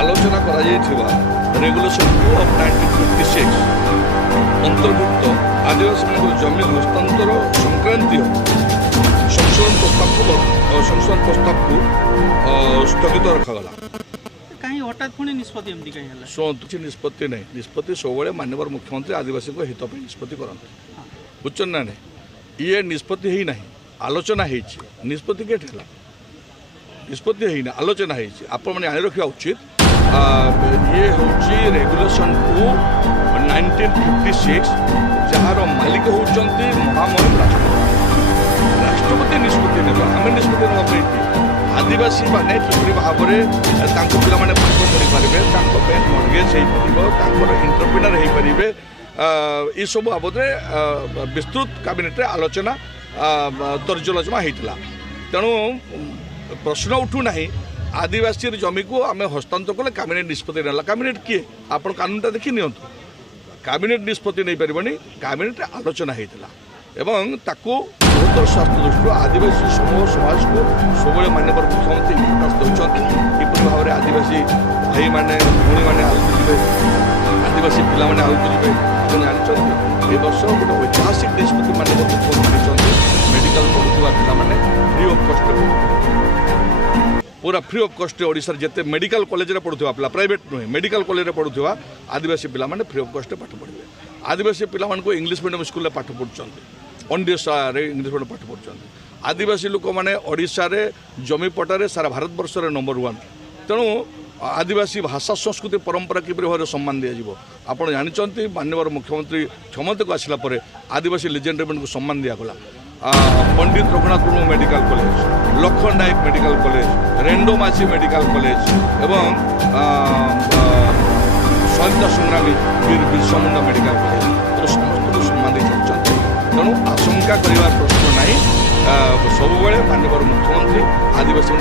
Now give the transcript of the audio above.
ଆଲୋଚନା କରାଯାଇଥିବା regulation 2 of 1956 ଅନ୍ତର୍ଭୁକ୍ତ ଆଦିବାସୀମାନଙ୍କର ଜମି ହସ୍ତାନ୍ତର ସଂକ୍ରାନ୍ତୀୟ ସଂଶୋଧନ ପ୍ରସ୍ତାବକୁ ସ୍ଥଗିତ ରଖାଗଲା। कहीं हठात पुणी निष्पत्ति एमती कहीं हला शुणु किसी निष्पत्ति नहीं निष्पत्ति सब माननीय मुख्यमंत्री आदिवासी को हित निष्पत्ति करते बुझुन ना नहीं ये निष्पत्ति ही ना आलोचना निष्पत्ति के निष्पत्ति ही ना आलोचना आपण मैंने आनी रखा उचित ये हूँ रेगुलेशन 2 1956 जार मालिक होती महामहिम राष्ट्रपति निष्पत्ति ने आम निष्पत्ति ना आदिवासी मैंने किपरि भाव में पिला पाठ पढ़ी पारे बैंक मर्गेज हो इंटरप्रिनर हो पारे ये सब बाबद विस्तृत कैबिनेट आलोचना तर्जलजमा होता तेणु प्रश्न उठूना आदिवासी जमी को आम हस्तांतर कले कैबिनेट निष्पत्ति ना कैबिनेट किए आप कानूनटा देखी नि कैबिनेट निष्पत्ति नहीं पारबनी कैबिनेट आलोचना होता एवं ताकू बृहत्तर स्वास्थ्य दृष्टि आदिवासी समूह समाज को सब माननीय मुख्यमंत्री इम्पोर्टान्स दौरान किपरि भाव में आदिवासी भाई मैंने भूणी मैंने आगे जी आदिवासी पिला मैंने आगे जी आप जानते ये वर्ष गोटे ऐतिहासिक निष्पत्ति माननीय मुख्यमंत्री मेडिकल पढ़ुवा पाने फ्री ऑफ कस्ट पूरा फ्री ऑफ कस्ट ओडिशा जिते मेडिकल कॉलेज पढ़ुवा पिला प्राइवेट नुहे मेडिकल कॉलेज पढ़ुवा आदिवासी पिला माने फ्री ऑफ कस्ट पाठ पढ़े आदिवासी पिला को इंग्लिश मीडियम स्कूल पाठ पढ़ुंट ओडिशा इंग्लिश मीडियम पाठ पढ़ुं आदिवासी लोक मैंने ओडिशा रे जमीपटारे सारा भारत वर्ष नंबर 1 तेणु आदिवासी भाषा संस्कृति परंपरा किपरि भाव सम्मान दिज्व आप जानते माननीय मुख्यमंत्री क्षमता को आसला आदिवासी लेजेंडरी को सम्मान दिगला पंडित रघुनाथ मुर्मू मेडिकल कॉलेज लखन नायक मेडिकल कॉलेज रेंडो माछी मेडिकल कॉलेज एवं स्वाधीनता संग्रामी वीर बिरसा मुंडा मेडिकल कॉलेज तो समस्त को सम्मान दी जाती तेणु आशंका करने प्रश्न ना सब माननीय मुख्यमंत्री आदिवासी